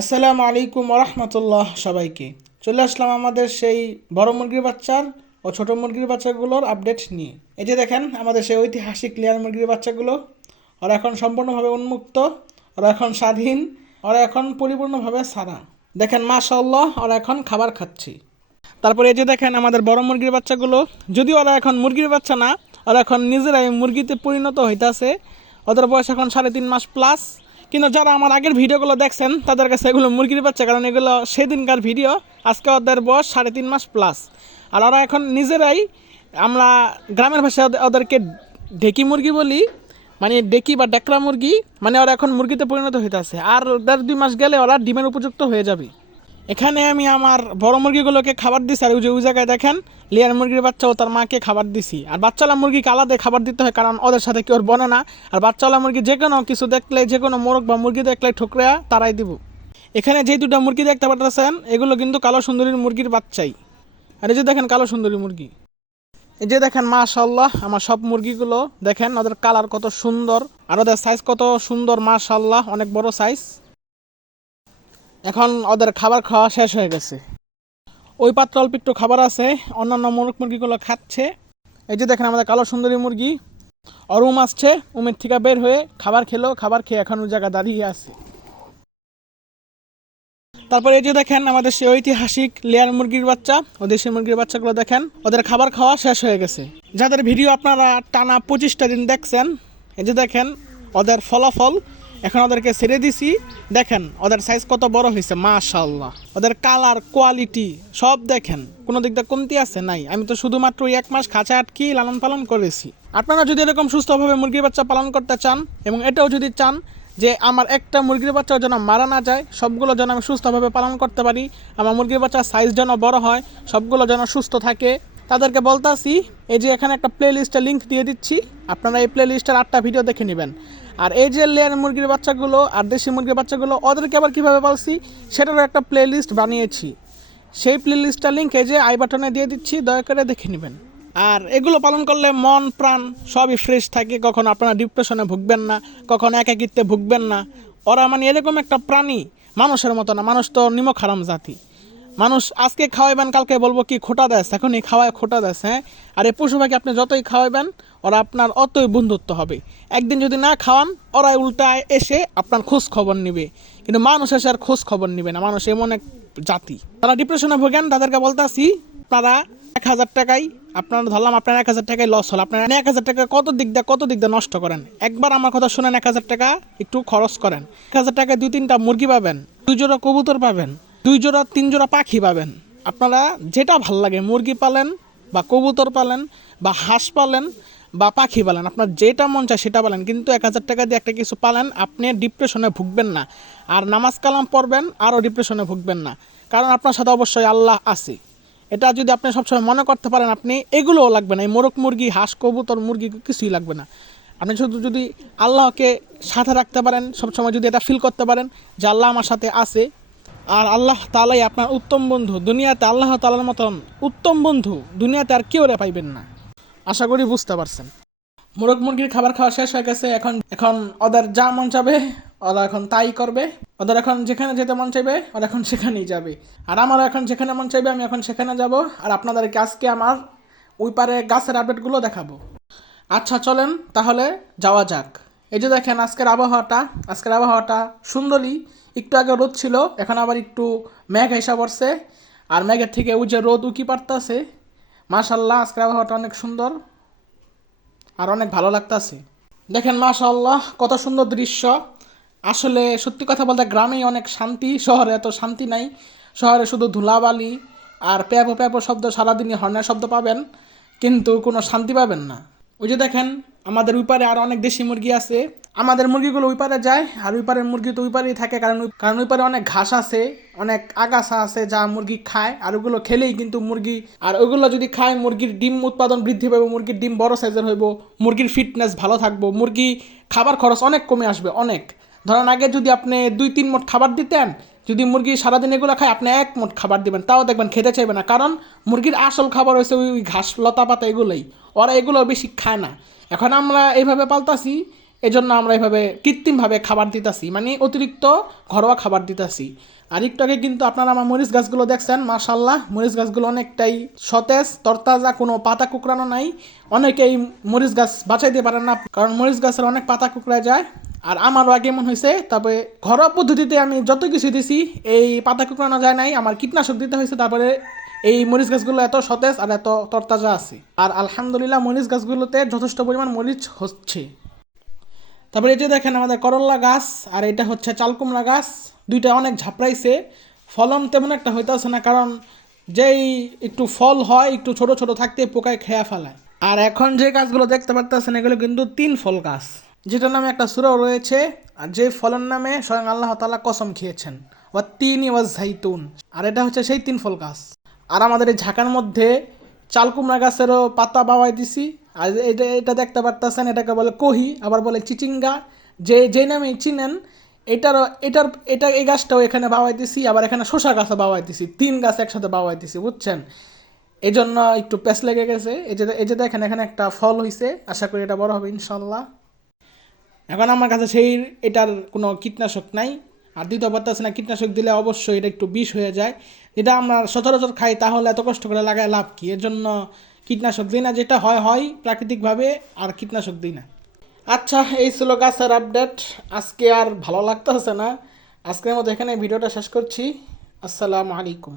আসসালামু আলাইকুম রহমতুল্লাহ সবাইকে। চলে আসলাম আমাদের সেই বড় মুরগির বাচ্চার ও ছোট মুরগির বাচ্চাগুলোর আপডেট নিয়ে। এই যে দেখেন, আমাদের সেই ঐতিহাসিক লেয়ার মুরগির বাচ্চাগুলো। ওরা এখন সম্পূর্ণভাবে উন্মুক্ত, ওরা এখন স্বাধীন, ওরা এখন পরিপূর্ণভাবে সারা। দেখেন মাশাল্লাহ ওরা এখন খাবার খাচ্ছি। তারপরে এই যে দেখেন, আমাদের বড় মুরগির বাচ্চাগুলো। যদি ওরা এখন মুরগির বাচ্চা না, ওরা এখন নিজেরাই মুরগিতে পরিণত হইতাছে। ওদের বয়স এখন সাড়ে তিন মাস প্লাস। কিন্তু যারা আমার আগের ভিডিওগুলো দেখছেন, তাদের কাছে এগুলো মুরগির বাচ্চা, কারণ এগুলো সেদিনকার ভিডিও, আজকে ওদের বয়স সাড়ে তিন মাস প্লাস আর ওরা এখন নিজেরাই আমরা গ্রামের ভাষায় ওদেরকে ঢেকি মুরগি বলি মানে ডেকি বা ডেকরা মুরগি মানে ওরা এখন মুরগিতে পরিণত হইতেছে। আর দেড় দুই মাস গেলে ওরা ডিমের উপযুক্ত হয়ে যাবে। এখানে আমি আমার বড় মুরগিগুলোকে খাবার দিছি, আর ওই যে ওই জায়গায় দেখেন, লিয়ার মুরগির বাচ্চা ও তার মাকে খাবার দিছি। আর বাচ্চালা মুরগিকে আলাদা খাবার দিতে হয়, কারণ ওদের সাথে কেউ বনে না। আর বাচ্চালা মুরগি যে কোনো কিছু দেখলে, যে কোনো মোরগ বা মুরগি দেখলে ঠোকরা তারাই দিব। এখানে যে দুটো মুরগি দেখতে পাচ্ছেন এগুলো কিন্তু কালো সুন্দরীর মুরগির বাচ্চাই। আর এই যে দেখেন কালো সুন্দরী মুরগি। এই যে দেখেন মাশাল্লাহ আমার সব মুরগিগুলো দেখেন, ওদের কালার কত সুন্দর, আর ওদের সাইজ কত সুন্দর মাশাল্লাহ অনেক বড় সাইজ এখন ওদের খাবার খাওয়া শেষ হয়ে গেছে। ওই পাত্র অল্প একটু খাবার আছে, অন্যান্য মুরগ মুরগিগুলো খাচ্ছে। এই যে দেখেন আমাদের কালো সুন্দরী মুরগি, অরুম আসছে, উমের থেকে বের হয়ে খাবার খেলো, খাবার খেয়ে এখন ওই জায়গায় দাঁড়িয়ে আছে। তারপরে এই যে দেখেন আমাদের সেই ঐতিহাসিক লেয়ার মুরগির বাচ্চা ও দেশি মুরগির বাচ্চাগুলো দেখেন, ওদের খাবার খাওয়া শেষ হয়ে গেছে। যাদের ভিডিও আপনারা টানা পঁচিশটা দিন দেখছেন, এই যে দেখেন, ওদের ফলাফল এখন ওদেরকে ছেড়ে দিছি। দেখেন, ওদের সাইজ কত বড় হয়েছে মাশাল্লাহ ওদের কালার কোয়ালিটি সব দেখেন। কোনো দিক দিয়ে কমতি আছে? নাই। আমি তো শুধুমাত্র এক মাস খাঁচা আটকি লালন পালন করেছি। আপনারা যদি এরকম সুস্থভাবে মুরগির বাচ্চা পালন করতে চান, এবং এটাও যদি চান যে আমার একটা মুরগির বাচ্চা যেন মারা না যায়, সবগুলো যেন আমি সুস্থভাবে পালন করতে পারি, আমার মুরগির বাচ্চার সাইজ যেন বড় হয়, সবগুলো যেন সুস্থ থাকে, তাদেরকে বলতাছি, এই যে এখানে একটা প্লে লিস্টের লিঙ্ক দিয়ে দিচ্ছি। আপনারা এই প্লে লিস্টের আটটা ভিডিও দেখে নেবেন। আর এই যে লেয়ার মুরগির বাচ্চাগুলো আর দেশি মুরগির বাচ্চাগুলো, ওদেরকে আবার কীভাবে পালছি? সেটারও একটা প্লে লিস্ট বানিয়েছি। সেই প্লে লিস্টটার লিঙ্ক এই যে আই বাটনে দিয়ে দিচ্ছি, দয়া করে দেখে নেবেন। আর এগুলো পালন করলে মন, প্রাণ সবই ফ্রেশ থাকে। কখনো আপনারা ডিপ্রেশনে ভুগবেন না, কখনো একাকিত্বে ভুগবেন না। ওরা মানে এরকম একটা প্রাণী, মানুষের মতো না। মানুষ তো নিমক হারাম জাতি। মানুষ আজকে খাওয়াইবেন, কালকে বলব কি খোটা দেশ, এখনই খাওয়ায় খোটা দেশ হ্যাঁ? আর এই পশু পাখি আপনি যতই খাওয়াবেন ওরা আপনার অতই বন্ধুত্ব হবে। একদিন যদি না খাওয়ান ওরা উল্টায় এসে আপনার খোঁজ খবর নিবে। কিন্তু মানুষ এসে আর খোঁজ খবর নিবে না, মানুষ এমন এক জাতি। তারা ডিপ্রেশনে ভোগেন, তাদেরকে বলতাছি তারা এক হাজার টাকাই, আপনারা ধরলাম আপনার এক হাজার টাকায় লস হলো। আপনারা এক হাজার টাকা কত দিক দিয়ে, কত দিক দিয়ে নষ্ট করেন? একবার আমার কথা শুনেন, এক হাজার টাকা একটু খরচ করেন। এক হাজার টাকায় দুই তিনটা মুরগি পাবেন দুই জোড়া কবুতর পাবেন। দুই জোড়া, তিন জোড়া পাখি পাবেন। আপনারা যেটা ভালো লাগে, মুরগি পালেন, বা কবুতর পালেন, বা হাঁস পালেন, বা পাখি পালেন, আপনার যেটা মন চায় সেটা পালেন, কিন্তু এক হাজার টাকা দিয়ে একটা কিছু পালেন, আপনি ডিপ্রেশনে ভুগবেন না। আর নামাজ কালাম পড়বেন, আরও ডিপ্রেশনে ভুগবেন না। কারণ আপনার সাথে অবশ্যই আল্লাহ আছে। এটা যদি আপনি সবসময় মনে করতে পারেন, আপনি এগুলোও লাগবে না। এই মোরগ মুরগি, হাঁস, কবুতর মুরগি কিছুই লাগবে না। আপনি শুধু যদি আল্লাহকে সাথে রাখতে পারেন, সবসময় যদি এটা ফিল করতে পারেন যে আল্লাহ আমার সাথে আছে আর আল্লাহ তালাই আপনার উত্তম বন্ধু। দুনিয়াতে আল্লাহ তালার মতন উত্তম বন্ধু দুনিয়াতে আর কেউ রে পাইবেন না। আশা করি বুঝতে পারছেন। মুরগ মুরগির খাবার খাওয়া শেষ হয়ে গেছে, এখন এখন ওদের যা মন চাবে, ওরা এখন তাই করবে। ওদের এখন যেখানে যেতে মন চাইবে, ওরা এখন সেখানেই যাবে। আর আমারও এখন যেখানে মন চাইবে, আমি এখন সেখানে যাব। আর আপনাদেরকে আজকে আমার ওই পারে গাছের আপডেটগুলো দেখাবো। আচ্ছা চলেন তাহলে যাওয়া যাক। এই যে দেখেন, আজকের আবহাওয়াটা আজকের আবহাওয়াটা সুন্দরই। একটু আগে রোদ ছিল, এখন আবার একটু মেঘ এসে পড়ছে। আর মেঘের থেকে ওই যে রোদ উকি পারতাছে? মাশাল্লাহ আজকের আবহাওয়াটা অনেক সুন্দর আর অনেক ভালো লাগতাছে। দেখেন মাশাল্লাহ কত সুন্দর দৃশ্য। আসলে সত্যি কথা বলতে গ্রামেই অনেক শান্তি, শহরে এত শান্তি নাই। শহরে শুধু ধুলাবালি আর প্যাপো প্যাপো শব্দ সারাদিনই হর্নের শব্দ পাবেন, কিন্তু কোনো শান্তি পাবেন না। ওই যে দেখেন, আমাদের উপারে আর অনেক দেশি মুরগি আছে। আমাদের মুরগিগুলো ওই পারে যায়, আর ওই পারের মুরগি তো ওই পারেই থাকে, কারণ কারণ ওই পারে অনেক ঘাস আছে, অনেক আগাছা আছে যা মুরগি খায়, আর ওগুলো খেলেই কিন্তু মুরগি আর ওগুলো যদি খায়, মুরগির ডিম উৎপাদন বৃদ্ধি পাবে মুরগির ডিম বড় সাইজের হইব, মুরগির ফিটনেস ভালো থাকব, মুরগি খাবার খরচ অনেক কমে আসবে, অনেক। ধরেন আগে যদি আপনি দুই, তিন মোট খাবার দিতেন, যদি মুরগি সারাদিন এগুলো খায়, আপনি এক মোট খাবার দিবেন, তাও দেখবেন খেতে চাইবে না, কারণ মুরগির আসল খাবার হয়েছে ওই ঘাস, লতা পাতা এগুলোই। ওরা এগুলো বেশি খায় না। এখন আমরা এইভাবে পাল্টাছি এই জন্য আমরা এভাবে কৃত্রিমভাবে খাবার দিতেছি মানে অতিরিক্ত ঘরোয়া খাবার দিতেছি। আর একটু আগে কিন্তু আপনারা আমার মরিচ গাছগুলো দেখছেন মাশাল্লাহ মরিচ গাছগুলো অনেকটাই সতেজ, তরতাজা, কোনো পাতা কুকরানো নাই। অনেকেই মরিচ গাছ বাঁচাইতে পারেন না, কারণ মরিচ গাছের অনেক পাতা কুকড়ায় যায়। আর আমারও আগে মনে হয়েছে, তবে ঘরোয়া পদ্ধতিতে আমি যত কিছু দিছি, এই পাতা কুকরানো যায় নাই, আমার কীটনাশক দিতে হয়েছে, তারপরে এই মরিচ গাছগুলো এত সতেজ আর এত তরতাজা আছে। আর আলহামদুলিল্লাহ মরিচ গাছগুলোতে যথেষ্ট পরিমাণ মরিচ হচ্ছে। তারপরে এই যে দেখেন আমাদের করল্লা গাছ আর এটা হচ্ছে চালকুমড়া গাছ। দুইটা অনেক ঝাপড়াইছে। ফলন তেমন একটা হইতেছে না, কারণ যেই একটু ফল হয়, একটু ছোট ছোট থাকতে পোকায় খেয়া ফেলায়। আর এখন যে গাছগুলো দেখতে পারতেছেন, এগুলো কিন্তু তিন ফল গাছ। যেটার নামে একটা সুরাও রয়েছে। আর যে ফলের নামে স্বয়ং আল্লাহ তালা কসম খেয়েছেন। ও তিন ওয়াজ জাইতুন আর এটা হচ্ছে সেই তিন ফল গাছ। আর আমাদের এই ঝাঁকার মধ্যে চালকুমড়া গাছেরও পাতা বাওয়াই দিছি। আর এটা এটা দেখতে পারতেছেন, এটাকে বলে কহি, আবার বলে চিচিঙ্গা। যে যে নামে চিনেন, এটারও, এটার, এটা এই গাছটাও এখানে বাওয়াই দিছি আবার এখানে শসা গাছে বাওয়াইতেছি, তিন গাছ একসাথে বাওয়াই দিছি বুঝছেন? এই জন্য একটু পেস লেগে গেছে। এই যে এই যে দেখেন, এখানে একটা ফল হয়েছে আশা করি এটা বড় হবে ইনশাল্লাহ এখন আমার কাছে সেই, এটার কোনো কীটনাশক নাই। আর দিতে পারতেছে না, কীটনাশক দিলে অবশ্যই এটা একটু বিষ হয়ে যায়। যেটা আমরা সচরাচর খাই, তাহলে এত কষ্ট করে লাগায় লাভ কি? এর জন্য কীটনাশক দিই না, যেটা হয় হয় প্রাকৃতিকভাবে, আর কীটনাশক দিই না। আচ্ছা এই ছিল গাছের আপডেট আজকে আর ভালো লাগতে হচ্ছে না। আজকের মতো এখানে ভিডিওটা শেষ করছি। আসসালামু আলাইকুম।